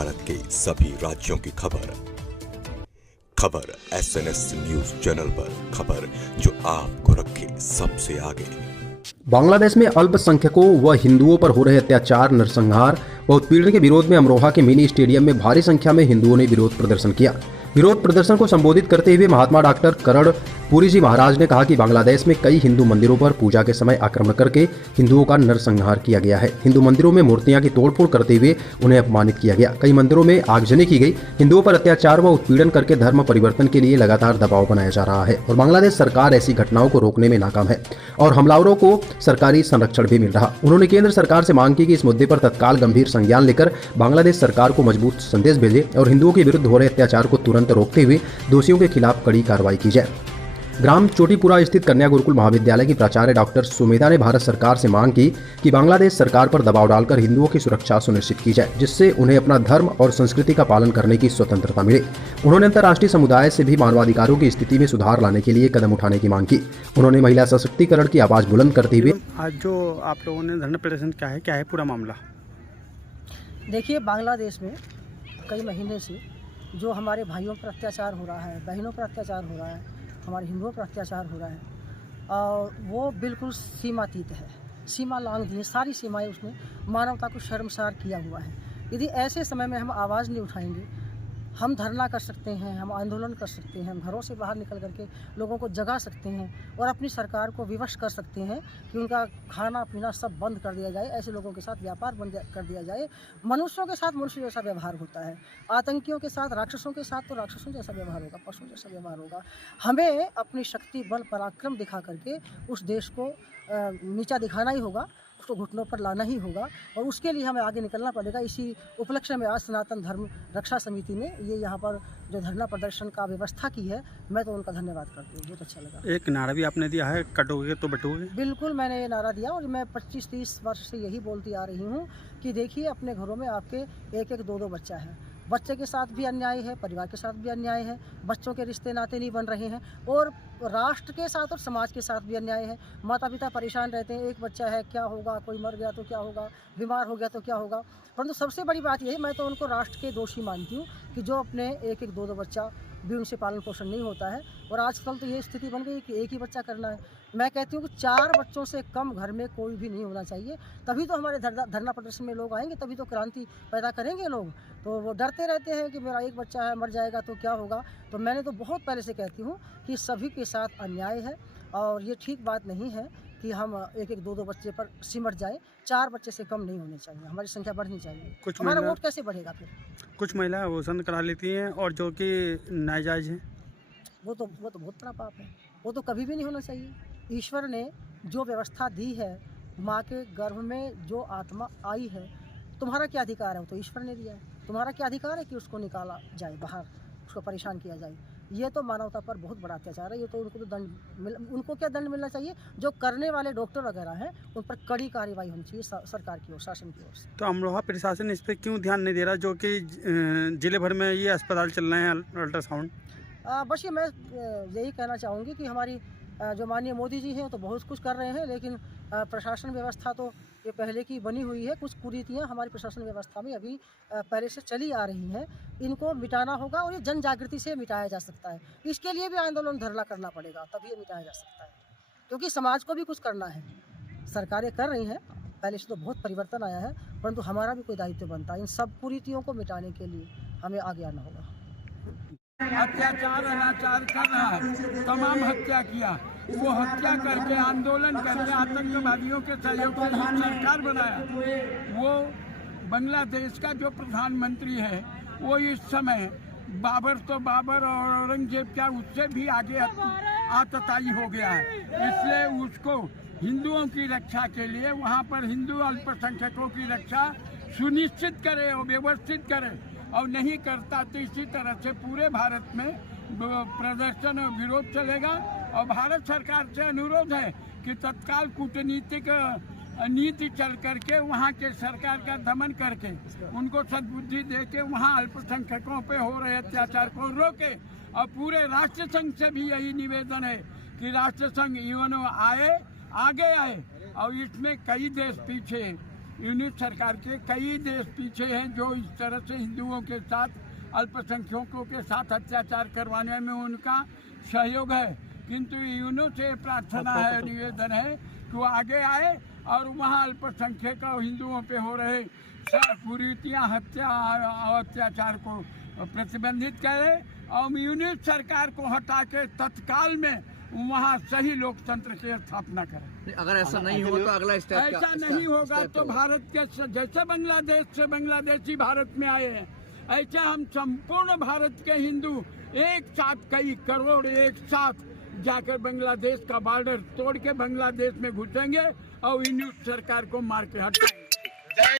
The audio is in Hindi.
भारत के सभी राज्यों की खबर SNS न्यूज चैनल पर, खबर जो आपको रखे सबसे आगे। बांग्लादेश में अल्पसंख्यकों व हिंदुओं पर हो रहे अत्याचार, नरसंहार व उत्पीड़न के विरोध में अमरोहा के मिनी स्टेडियम में भारी संख्या में हिंदुओं ने विरोध प्रदर्शन किया। विरोध प्रदर्शन को संबोधित करते हुए महात्मा डॉक्टर करण पुरी जी महाराज ने कहा कि बांग्लादेश में कई हिंदू मंदिरों पर पूजा के समय आक्रमण करके हिंदुओं का नरसंहार किया गया है। हिंदू मंदिरों में मूर्तियां की तोड़फोड़ करते हुए उन्हें अपमानित किया गया। कई मंदिरों में आगजनी की गई। हिंदुओं पर अत्याचार व उत्पीड़न करके धर्म परिवर्तन के लिए लगातार दबाव बनाया जा रहा है और बांग्लादेश सरकार ऐसी घटनाओं को रोकने में नाकाम है और हमलावरों को सरकारी संरक्षण भी मिल रहा। उन्होंने केंद्र सरकार से मांग की कि इस मुद्दे पर तत्काल गंभीर संज्ञान लेकर बांग्लादेश सरकार को मजबूत संदेश भेजे और हिंदुओं के विरुद्ध हो रहे अत्याचार को तुरंत रोकते हुए दोषियों के खिलाफ कड़ी कार्रवाई की जाए। ग्राम चोटीपुरा स्थित कन्या गुरुकुल महाविद्यालय की प्राचार्य डॉक्टर सुमेधा ने भारत सरकार से मांग की कि बांग्लादेश सरकार पर दबाव डालकर हिंदुओं की सुरक्षा सुनिश्चित की जाए, जिससे उन्हें अपना धर्म और संस्कृति का पालन करने की स्वतंत्रता मिले। उन्होंने अंतर्राष्ट्रीय समुदाय से भी मानवाधिकारों की स्थिति में सुधार लाने के लिए कदम उठाने की मांग की। उन्होंने महिला सशक्तिकरण की आवाज बुलंद करते हुए आज जो आप लोगों ने धरना प्रदर्शन क्या है पूरा मामला? देखिए, बांग्लादेश में कई महीने से जो हमारे भाइयों पर अत्याचार हो रहा है, बहनों पर अत्याचार हो रहा है, हमारे हिंदुओं पर अत्याचार हो रहा है, और वो बिल्कुल सीमातीत है, सीमा लांघ दी है। सारी सीमाएं उसने मानवता को शर्मसार किया हुआ है। यदि ऐसे समय में हम आवाज़ नहीं उठाएंगे, हम धरना कर सकते हैं, हम आंदोलन कर सकते हैं, हम घरों से बाहर निकल करके लोगों को जगा सकते हैं और अपनी सरकार को विवश कर सकते हैं कि उनका खाना पीना सब बंद कर दिया जाए, ऐसे लोगों के साथ व्यापार बंद कर दिया जाए। मनुष्यों के साथ मनुष्य जैसा व्यवहार होता है, आतंकियों के साथ, राक्षसों के साथ तो राक्षसों जैसा व्यवहार होगा, पशुओं जैसा व्यवहार होगा। हमें अपनी शक्ति, बल, पराक्रम दिखा करके उस देश को नीचा दिखाना ही होगा, उसको घुटनों पर लाना ही होगा और उसके लिए हमें आगे निकलना पड़ेगा। इसी उपलक्ष्य में आज सनातन धर्म रक्षा समिति ने ये यहाँ पर जो धरना प्रदर्शन का व्यवस्था की है, मैं तो उनका धन्यवाद करती हूँ। बहुत अच्छा लगा। एक नारा भी आपने दिया है, कटोगे तो बटोगे। बिल्कुल, मैंने ये नारा दिया और मैं 25-30 वर्ष से यही बोलती आ रही हूँ कि देखिए, अपने घरों में आपके 1-1, 2-2 बच्चा है। बच्चे के साथ भी अन्याय है, परिवार के साथ भी अन्याय है, बच्चों के रिश्ते नाते नहीं बन रहे हैं और राष्ट्र के साथ और समाज के साथ भी अन्याय है। माता पिता परेशान रहते हैं, एक बच्चा है, क्या होगा, कोई मर गया तो क्या होगा, बीमार हो गया तो क्या होगा। परंतु सबसे बड़ी बात यही, मैं तो उनको राष्ट्र के दोषी मानती हूँ कि जो अपने 1-1, 2-2 बच्चा भी उनसे पालन पोषण नहीं होता है और आजकल तो ये स्थिति बन गई कि एक ही बच्चा करना है। मैं कहती हूँ कि 4 बच्चों से कम घर में कोई भी नहीं होना चाहिए, तभी तो हमारे धरना प्रदर्शन में लोग आएंगे, तभी तो क्रांति पैदा करेंगे लोग। तो वो डरते रहते हैं कि मेरा एक बच्चा है, मर जाएगा तो क्या होगा। तो मैंने तो बहुत पहले से कहती हूँ कि सभी के साथ अन्याय है और ये ठीक बात नहीं है कि हम 1-1, 2-2 बच्चे पर सिमट जाए। 4 बच्चे से कम नहीं होने चाहिए, हमारी संख्या बढ़नी चाहिए। हमारा वोट कैसे बढ़ेगा फिर? कुछ महिलाएं अबॉर्शन करा लेती हैं और जो कि नाजायज़ है, वो तो बहुत बड़ा पाप है, वो तो कभी भी नहीं होना चाहिए। ईश्वर ने जो व्यवस्था दी है, माँ के गर्भ में जो आत्मा आई है, तुम्हारा क्या अधिकार है? वो तो ईश्वर ने दिया है। तुम्हारा क्या अधिकार है कि उसको निकाला जाए बाहर, उसको परेशान किया जाए? ये तो मानवता पर बहुत बड़ा अत्याचार है। ये तो उनको तो उनको क्या दंड मिलना चाहिए? जो करने वाले डॉक्टर वगैरह हैं, उन पर कड़ी कार्रवाई होनी चाहिए सरकार की ओर, शासन की ओर से। तो अमरोहा प्रशासन इस पर क्यों ध्यान नहीं दे रहा, जो कि जिले भर में ये अस्पताल चल रहे हैं अल्ट्रासाउंड? बस ये मैं यही कहना चाहूँगी कि हमारी जो माननीय मोदी जी हैं तो बहुत कुछ कर रहे हैं, लेकिन प्रशासन व्यवस्था तो ये पहले की बनी हुई है। कुछ कुरीतियाँ हमारी प्रशासन व्यवस्था में अभी पहले से चली आ रही हैं, इनको मिटाना होगा और ये जन जागृति से मिटाया जा सकता है। इसके लिए भी आंदोलन धरना करना पड़ेगा, तभी ये मिटाया जा सकता है, क्योंकि समाज को भी कुछ करना है। सरकारें कर रही हैं, पहले से तो बहुत परिवर्तन आया है, परंतु हमारा भी कोई दायित्व बनता है। इन सब कुरीतियों को मिटाने के लिए हमें आगे आना होगा। अत्याचार अनाचार कर रहा है, तमाम हत्या किया, वो हत्या करके आंदोलन करके आतंकवादियों के सहयोग से सरकार बनाया। वो बांग्लादेश का जो प्रधानमंत्री है, वो इस समय बाबर और औरंगजेब क्या उससे भी आगे आतताई हो गया है। इसलिए उसको हिंदुओं की रक्षा के लिए वहाँ पर हिंदू अल्पसंख्यकों की रक्षा सुनिश्चित करे और व्यवस्थित करे, और नहीं करता तो इसी तरह से पूरे भारत में प्रदर्शन और विरोध चलेगा। और भारत सरकार से अनुरोध है कि तत्काल कूटनीतिक नीति चल करके वहाँ के सरकार का दमन करके उनको सद्बुद्धि दे के वहाँ अल्पसंख्यकों पे हो रहे अत्याचार को रोके। और पूरे राष्ट्र संघ से भी यही निवेदन है कि राष्ट्र संघ यूएनओ आगे आए और इसमें कई देश पीछे यूनिट सरकार के कई देश पीछे हैं जो इस तरह से हिंदुओं के साथ, अल्पसंख्यकों के साथ अत्याचार करवाने में उनका सहयोग है। किंतु यूनिट से प्रार्थना है, निवेदन है कि वो आगे आए और वहाँ अल्पसंख्यक और हिंदुओं पे हो रहे कुरीतियाँ, हत्या और अत्याचार को प्रतिबंधित करे और यूनिट सरकार को हटा के तत्काल में वहाँ सही लोकतंत्र की स्थापना करें। अगर ऐसा नहीं हुआ तो अगला स्टेप क्या? ऐसा नहीं होगा तो भारत के जैसे बांग्लादेश से बांग्लादेशी भारत में आए हैं, ऐसे हम संपूर्ण भारत के हिंदू एक साथ, कई करोड़ एक साथ जाकर बांग्लादेश का बॉर्डर तोड़ के बांग्लादेश में घुसेंगे और यूनिट सरकार को मार के हटाएंगे।